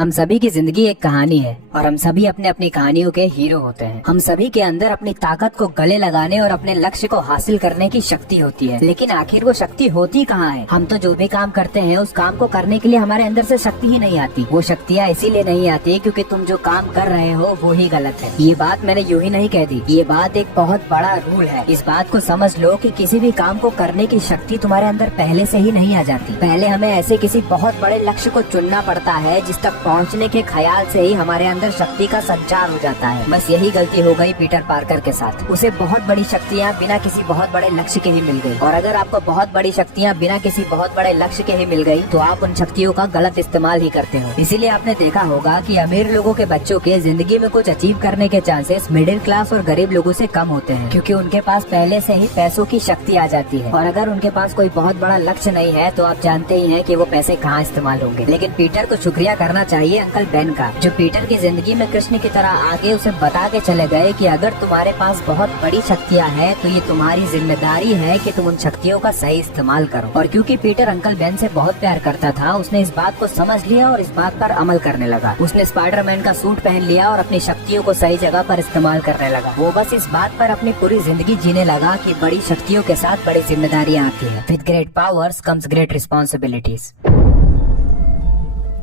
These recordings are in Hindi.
हम सभी की जिंदगी एक कहानी है और हम सभी अपने अपनी कहानियों के हीरो होते हैं। हम सभी के अंदर अपनी ताकत को गले लगाने और अपने लक्ष्य को हासिल करने की शक्ति होती है, लेकिन आखिर वो शक्ति होती कहाँ है? हम तो जो भी काम करते हैं उस काम को करने के लिए हमारे अंदर से शक्ति ही नहीं आती। वो शक्तियाँ इसीलिए नहीं आती क्योंकि तुम जो काम कर रहे हो वो ही गलत है। ये बात मैंने यूं ही नहीं कह दी, ये बात एक बहुत बड़ा रूल है। इस बात को समझ लो कि किसी भी काम को करने की शक्ति तुम्हारे अंदर पहले से ही नहीं आ जाती। पहले हमें ऐसे किसी बहुत बड़े लक्ष्य को चुनना पड़ता है जिस तक पहुंचने के ख्याल से ही हमारे अंदर शक्ति का संचार हो जाता है। बस यही गलती हो गई पीटर पार्कर के साथ। उसे बहुत बड़ी शक्तियाँ बिना किसी बहुत बड़े लक्ष्य के ही मिल गई। और अगर आपको बहुत बड़ी शक्तियाँ बिना किसी बहुत बड़े लक्ष्य के ही मिल गई तो आप उन शक्तियों का गलत इस्तेमाल ही करते हो। इसीलिए आपने देखा होगा कि अमीर लोगों के बच्चों के जिंदगी में कुछ अचीव करने के चांसेस मिडिल क्लास और गरीब लोगों से कम होते हैं, क्योंकि उनके पास पहले से ही पैसों की शक्ति आ जाती है। और अगर उनके पास कोई बहुत बड़ा लक्ष्य नहीं है तो आप जानते ही हैं कि वो पैसे कहाँ इस्तेमाल होंगे। लेकिन पीटर को शुक्रिया करना चाहिए अंकल बेन का, जो पीटर की जिंदगी में कृष्ण की तरह आगे उसे बता के चले गए कि अगर तुम्हारे पास बहुत बड़ी शक्तियाँ हैं तो ये तुम्हारी जिम्मेदारी है कि तुम उन शक्तियों का सही इस्तेमाल करो। और क्योंकि पीटर अंकल बेन से बहुत प्यार करता था, उसने इस बात को समझ लिया और इस बात पर अमल करने लगा। उसने स्पाइडरमैन का सूट पहन लिया और अपनी शक्तियों को सही जगह पर इस्तेमाल करने लगा। वो बस इस बात पर अपनी पूरी जिंदगी जीने लगा कि बड़ी शक्तियों के साथ बड़ी जिम्मेदारियाँ आती है। With great powers comes great responsibilities.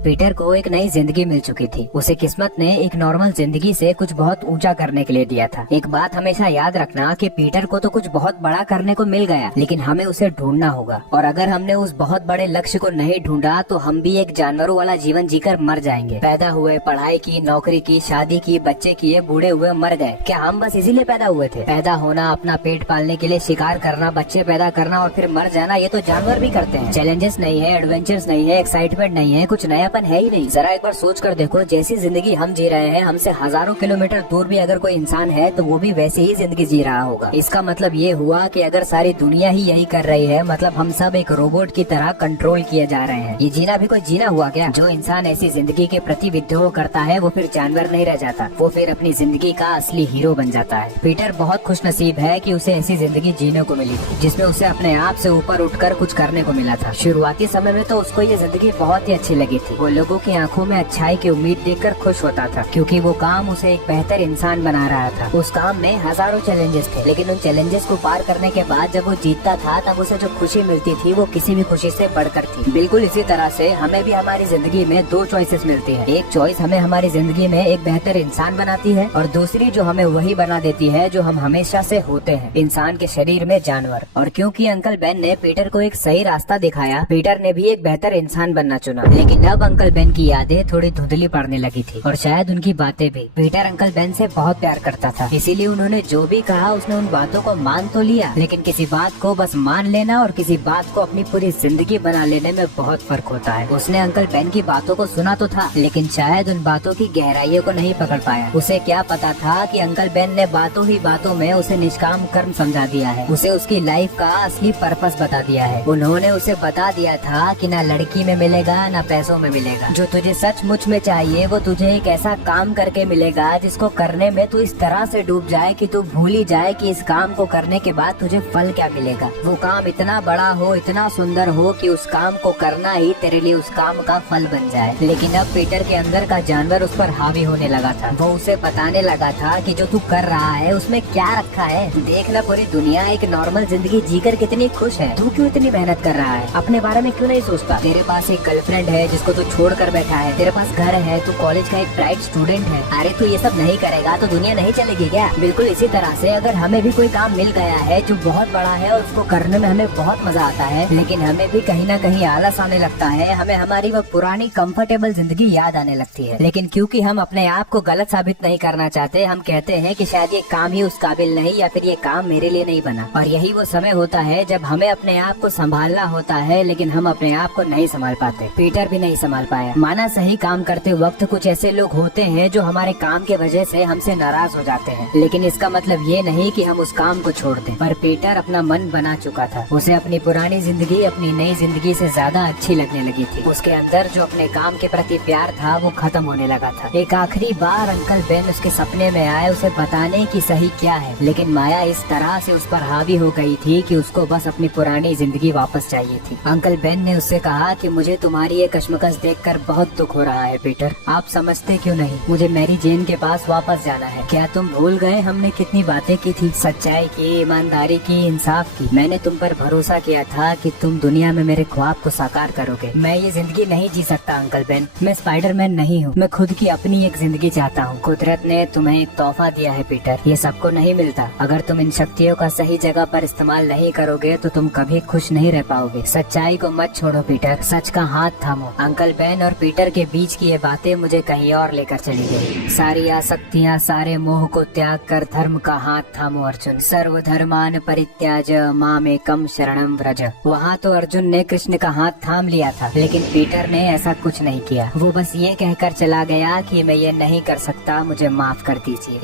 Peter को एक नई जिंदगी मिल चुकी थी। उसे किस्मत ने एक नॉर्मल जिंदगी से कुछ बहुत ऊंचा करने के लिए दिया था। एक बात हमेशा याद रखना कि पीटर को तो कुछ बहुत बड़ा करने को मिल गया, लेकिन हमें उसे ढूंढना होगा। और अगर हमने उस बहुत बड़े लक्ष्य को नहीं ढूंढा तो हम भी एक जानवरों वाला जीवन जीकर मर जाएंगे। पैदा हुए, पढ़ाई की, नौकरी की, शादी की, बच्चे किए, बूढ़े हुए, मर गए। क्या हम बस इसीलिए पैदा हुए थे? पैदा होना, अपना पेट पालने के लिए शिकार करना, बच्चे पैदा करना और फिर मर जाना, ये तो जानवर भी करते हैं। चैलेंजेस नहीं है, एडवेंचर्स नहीं है, एक्साइटमेंट नहीं है, कुछ नयापन है ही नहीं। जरा एक बार सोच कर देखो, जैसी जिंदगी हम जी रहे हैं, हमसे हजारों किलोमीटर दूर भी अगर कोई इंसान है तो वो भी वैसे ही जिंदगी जी रहा होगा। इसका मतलब ये हुआ कि अगर सारी दुनिया ही यही कर रही है, मतलब हम सब एक रोबोट की तरह कंट्रोल किए जा रहे हैं। ये जीना भी कोई जीना हुआ क्या? जो इंसान ऐसी जिंदगी के प्रति विद्रोह करता है वो फिर जानवर नहीं रह जाता, वो फिर अपनी जिंदगी का असली हीरो बन जाता है। पीटर बहुत खुश नसीब है कि उसे ऐसी जिंदगी जीने को मिली जिसमें उसे अपने आप से ऊपर उठकर कुछ करने को मिला था। शुरुआती समय में तो उसको ये जिंदगी बहुत ही अच्छी लगी थी। वो लोगों की आंखों में अच्छाई की उम्मीद देखकर खुश होता था, क्योंकि वो काम उसे एक बेहतर इंसान बना रहा था। उस काम में हजारों चैलेंजेस थे, लेकिन उन चैलेंजेस को पार करने के बाद जब वो जीतता था तब उसे जो खुशी मिलती थी वो किसी भी खुशी से बढ़कर थी। बिल्कुल इसी तरह से हमें भी हमारी जिंदगी में दो चॉइसेस मिलती है। एक चॉइस हमें हमारी जिंदगी में एक बेहतर इंसान बनाती है और दूसरी जो हमें वही बना देती है जो हम हमेशा से होते हैं, इंसान के शरीर में जानवर। और क्योंकि अंकल बेन ने पीटर को एक सही रास्ता दिखाया, पीटर ने भी एक बेहतर इंसान बनना चुना। लेकिन अब अंकल बेन की यादें थोड़ी धुंधली पड़ने लगी थी और शायद उनकी बातें भी। पीटर अंकल बेन से बहुत प्यार करता था, इसीलिए उन्होंने जो भी कहा उसने उन बातों को मान तो लिया, लेकिन किसी बात को बस मान लेना और किसी बात को अपनी पूरी जिंदगी बना लेने में बहुत फर्क होता है। उसने अंकल बेन की बातों को सुना तो था, लेकिन शायद उन बातों की गहराइयों को नहीं पकड़ पाया। उसे क्या पता था कि अंकल बेन ने बातों ही बातों में उसे निष्काम कर्म समझा दिया है, उसे उसकी लाइफ का असली पर्पस बता दिया है। उन्होंने उसे बता दिया था कि ना लड़की में मिलेगा ना पैसों में मिलेगा, जो तुझे सचमुच में चाहिए वो तुझे एक ऐसा काम करके मिलेगा जिसको करने में तू इस तरह से डूब जाए कि तू भूल ही जाए कि इस काम को करने के बाद तुझे फल क्या मिलेगा। वो काम इतना बड़ा हो, इतना सुंदर हो कि उस काम को करना ही तेरे लिए उस काम का फल बन जाए। लेकिन अब पीटर के अंदर का जानवर उस पर हावी होने लगा था। वो उसे बताने लगा था कि जो तू कर रहा है उसमें क्या रखा है। देख ना, पूरी दुनिया एक नॉर्मल जिंदगी जीकर कितनी खुश है, तू क्यों इतनी मेहनत कर रहा है? अपने बारे में क्यों नहीं सोचता? तेरे पास एक गर्लफ्रेंड है जिसको तू छोड़ कर बैठा है, तेरे पास घर है, तू कॉलेज का एक ब्राइट स्टूडेंट है। अरे तू ये सब नहीं करेगा तो दुनिया नहीं चलेगी क्या? बिल्कुल इसी तरह से अगर हमें भी कोई काम मिल गया है जो बहुत बड़ा है और उसको करने में हमें बहुत मजा आता है, लेकिन हमें भी कहीं ना कहीं आलस आने लगता है, हमें हमारी वो पुरानी कंफर्टेबल जिंदगी याद आने लगती है। लेकिन क्योंकि हम अपने आप को गलत साबित नहीं करना चाहते, हम कहते हैं कि शायद ये काम ही उस काबिल नहीं, या फिर ये काम मेरे लिए नहीं बना। और यही वो समय होता है जब हमें अपने आप को संभालना होता है, लेकिन हम अपने आप को नहीं संभाल पाते। पीटर भी नहीं संभाल पाया। माना सही काम करते वक्त कुछ ऐसे लोग होते हैं जो हमारे काम के वजह से हमसे नाराज हो जाते हैं, लेकिन इसका मतलब ये नहीं कि हम उस काम को छोड़ दें। पर पीटर अपना मन बना चुका था। उसे अपनी पुरानी जिंदगी अपनी नई जिंदगी से ज्यादा अच्छी लगने लगी थी। उसके अंदर जो अपने काम के प्रति प्यार था वो खत्म होने लगा था। एक आखिरी बार अंकल बेन उसके सपने में आए उसे बताने की सही क्या है, लेकिन माया इस तरह से उस पर हावी हो गई थी कि उसको बस अपनी पुरानी जिंदगी वापस चाहिए थी। अंकल बेन ने उससे कहा कि मुझे तुम्हारी ये कश्मकश देखकर बहुत दुख हो रहा है पीटर। आप समझते क्यों नहीं, मुझे मैरी जेन के पास वापस जाना है। क्या तुम भूल गए हमने कितनी बातें की थी, सच्चाई की, ईमानदारी की, इंसाफ की। मैंने तुम पर भरोसा किया था कि तुम दुनिया में मेरे ख्वाब को साकार करोगे। मैं ये जिंदगी नहीं जी सकता अंकल बेन। मैं स्पाइडरमैन नहीं हूँ, मैं खुद की अपनी एक जिंदगी चाहता हूँ। कुदरत ने तुम्हें एक तोहफा दिया है पीटर, ये सबको नहीं मिलता। अगर तुम इन शक्तियों का सही जगह पर इस्तेमाल नहीं करोगे तो तुम कभी खुश नहीं रह पाओगे। सच्चाई को मत छोड़ो पीटर, सच का हाथ थामो। अंकल बेन और पीटर के बीच की ये बातें मुझे कहीं और लेकर चली गई। सारी आसक्तियाँ, सारे मोह को त्याग कर धर्म का हाथ थामो अर्जुन। सर्वधर्मान परित्याज मामेकम शरणम व्रज। वहाँ तो अर्जुन ने कृष्ण का हाथ थाम लिया था, लेकिन पीटर ने ऐसा कुछ नहीं किया। वो बस ये कहकर चला गया कि मैं ये नहीं कर सकता, मुझे माफ कर दीजिए।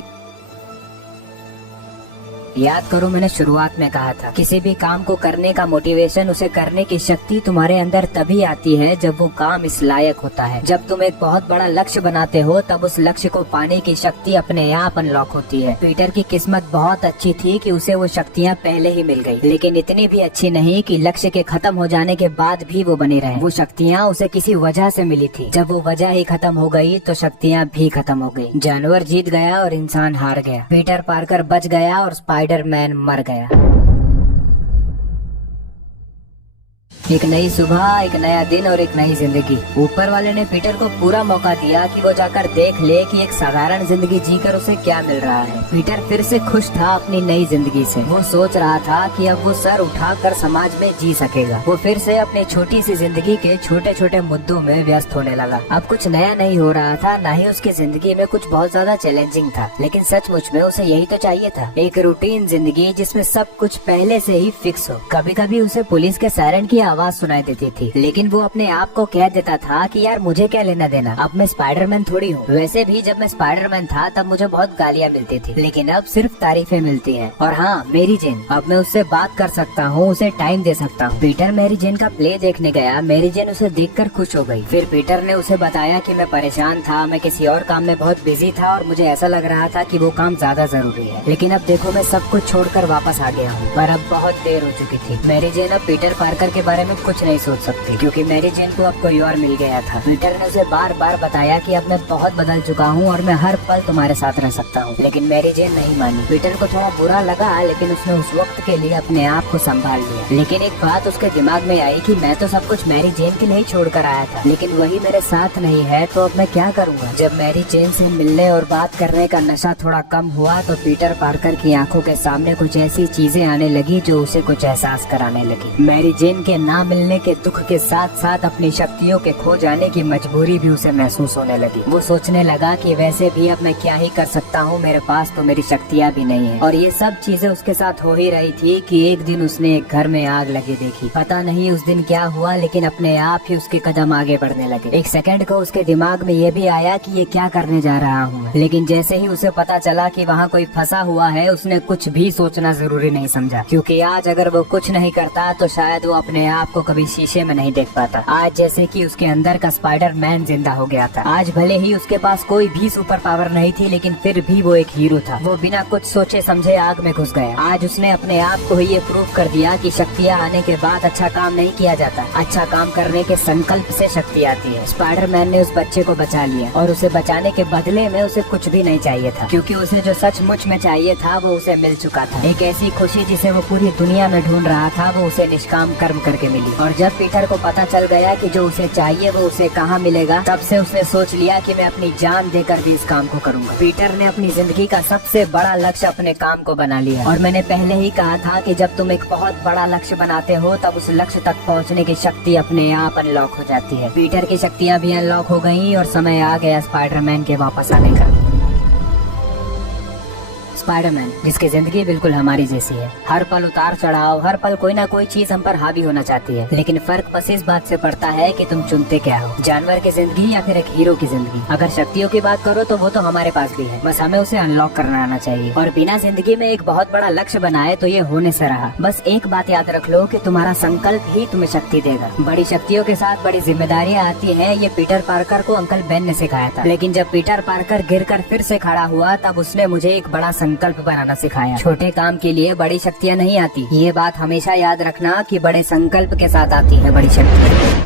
याद करो मैंने शुरुआत में कहा था, किसी भी काम को करने का मोटिवेशन, उसे करने की शक्ति तुम्हारे अंदर तभी आती है जब वो काम इस लायक होता है। जब तुम एक बहुत बड़ा लक्ष्य बनाते हो तब उस लक्ष्य को पाने की शक्ति अपने आप अनलॉक होती है। पीटर की किस्मत बहुत अच्छी थी कि उसे वो शक्तियाँ पहले ही मिल गई, लेकिन इतनी भी अच्छी नहीं कि लक्ष्य के खत्म हो जाने के बाद भी वो बने रहे। वो शक्तियाँ उसे किसी वजह से मिली थी। जब वो वजह ही खत्म हो गई तो शक्तियाँ भी खत्म हो गई। जानवर जीत गया और इंसान हार गया। पीटर पार्कर बच गया और स्पाइडरमैन मर गया। एक नई सुबह, एक नया दिन और एक नई जिंदगी। ऊपर वाले ने पीटर को पूरा मौका दिया कि वो जाकर देख ले कि एक साधारण जिंदगी जीकर उसे क्या मिल रहा है। पीटर फिर से खुश था अपनी नई जिंदगी से। वो सोच रहा था कि अब वो सर उठाकर समाज में जी सकेगा। वो फिर से अपनी छोटी सी जिंदगी के छोटे छोटे मुद्दों में व्यस्त होने लगा। अब कुछ नया नहीं हो रहा था, न ही उसकी जिंदगी में कुछ बहुत ज्यादा चैलेंजिंग था, लेकिन सचमुच में उसे यही तो चाहिए था, एक रूटीन जिंदगी जिसमें सब कुछ पहले से ही फिक्स हो। कभी कभी उसे पुलिस के सायरन की आवाज सुनाई देती थी, लेकिन वो अपने आप को कह देता था कि यार मुझे क्या लेना देना, अब मैं स्पाइडरमैन थोड़ी हूँ। वैसे भी जब मैं स्पाइडरमैन था तब मुझे बहुत गालियाँ मिलती थी, लेकिन अब सिर्फ तारीफें मिलती हैं। और हाँ, मैरी जेन, अब मैं उससे बात कर सकता हूँ, उसे टाइम दे सकता हूँ। पीटर मैरी जेन का प्ले देखने गया। मैरी जेन उसे देखकर खुश हो गई। फिर पीटर ने उसे बताया कि मैं परेशान था, मैं किसी और काम में बहुत बिजी था और मुझे ऐसा लग रहा था कि वो काम ज्यादा जरूरी है, लेकिन अब देखो मैं सब कुछ छोड़कर वापस आ गया हूँ। पर अब बहुत देर हो चुकी थी। मैरी जेन अब पीटर पार्कर के बारे में कुछ नहीं सोच सकती, क्योंकि मैरी जेन को अब कोई और मिल गया था। पीटर ने उसे बार बार बताया कि अब मैं बहुत बदल चुका हूँ और मैं हर पल तुम्हारे साथ रह सकता हूँ, लेकिन मैरी जेन नहीं मानी। पीटर को थोड़ा बुरा लगा, लेकिन उसने उस वक्त के लिए अपने आप को संभाल लिया। लेकिन एक बात उसके दिमाग में आई कि मैं तो सब कुछ मैरी जेन के लिए ही छोड़कर आया था, लेकिन वही मेरे साथ नहीं है, तो अब मैं क्या करूँगा। जब मैरी जेन से मिलने और बात करने का नशा थोड़ा कम हुआ तो पीटर पार्कर की आंखों के सामने कुछ ऐसी चीजें आने लगी जो उसे कुछ एहसास कराने लगी। मैरी जेन के ना मिलने के दुख के साथ साथ अपनी शक्तियों के खो जाने की मजबूरी भी उसे महसूस होने लगी। वो सोचने लगा कि वैसे भी अब मैं क्या ही कर सकता हूँ, मेरे पास तो मेरी शक्तियाँ भी नहीं है। और ये सब चीजें उसके साथ हो ही रही थी कि एक दिन उसने एक घर में आग लगी देखी। पता नहीं उस दिन क्या हुआ, लेकिन अपने आप ही उसके कदम आगे बढ़ने लगे। एक सेकंड को उसके दिमाग में ये भी आया कि ये क्या करने जा रहा हूँ, लेकिन जैसे ही उसे पता चला कि वहाँ कोई फंसा हुआ है, उसने कुछ भी सोचना जरूरी नहीं समझा, क्योंकि आज अगर वो कुछ नहीं करता तो शायद वो अपने आप को कभी शीशे में नहीं देख पाता। आज जैसे कि उसके अंदर का स्पाइडरमैन जिंदा हो गया था। आज भले ही उसके पास कोई भी सुपर पावर नहीं थी, लेकिन फिर भी वो एक हीरो था। वो बिना कुछ सोचे समझे आग में घुस गया। आज उसने अपने आप को ही ये प्रूव कर दिया कि शक्तियाँ आने के बाद अच्छा काम नहीं किया जाता, अच्छा काम करने के संकल्प से शक्ति आती है। स्पाइडरमैन ने उस बच्चे को बचा लिया और उसे बचाने के बदले में उसे कुछ भी नहीं चाहिए था, क्योंकि उसे जो सचमुच में चाहिए था वो उसे मिल चुका था। एक ऐसी खुशी जिसे वो पूरी दुनिया में ढूंढ रहा था, वो उसे निष्काम कर्म करके मिली। और जब पीटर को पता चल गया कि जो उसे चाहिए वो उसे कहाँ मिलेगा, तब से उसने सोच लिया कि मैं अपनी जान देकर भी इस काम को करूँगा। पीटर ने अपनी जिंदगी का सबसे बड़ा लक्ष्य अपने काम को बना लिया। और मैंने पहले ही कहा था कि जब तुम एक बहुत बड़ा लक्ष्य बनाते हो तब उस लक्ष्य तक पहुँचने की शक्ति अपने आप अनलॉक हो जाती है। पीटर की शक्तियाँ भी अनलॉक हो गयी और समय आ गया स्पाइडरमैन के वापस आने का। स्पाइडरमैन जिसकी जिंदगी बिल्कुल हमारी जैसी है। हर पल उतार चढ़ाव, हर पल कोई ना कोई चीज हम पर हावी होना चाहती है, लेकिन फर्क बस इस बात से पड़ता है कि तुम चुनते क्या हो, जानवर की जिंदगी या फिर एक हीरो की जिंदगी। अगर शक्तियों की बात करो तो वो तो हमारे पास भी है, बस हमें उसे अनलॉक करना आना चाहिए। और बिना जिंदगी में एक बहुत बड़ा लक्ष्य बनाए तो ये होने से रहा। बस एक बात याद रख लो कि तुम्हारा संकल्प ही तुम्हें शक्ति देगा। बड़ी शक्तियों के साथ बड़ी जिम्मेदारियाँ आती है, ये पीटर पार्कर को अंकल बेन ने सिखाया था। लेकिन जब पीटर पार्कर गिरकर फिर से खड़ा हुआ तब उसने मुझे एक बड़ा संकल्प बनाना सिखाया। छोटे काम के लिए बड़ी शक्तियाँ नहीं आती, ये बात हमेशा याद रखना कि बड़े संकल्प के साथ आती है बड़ी शक्ति।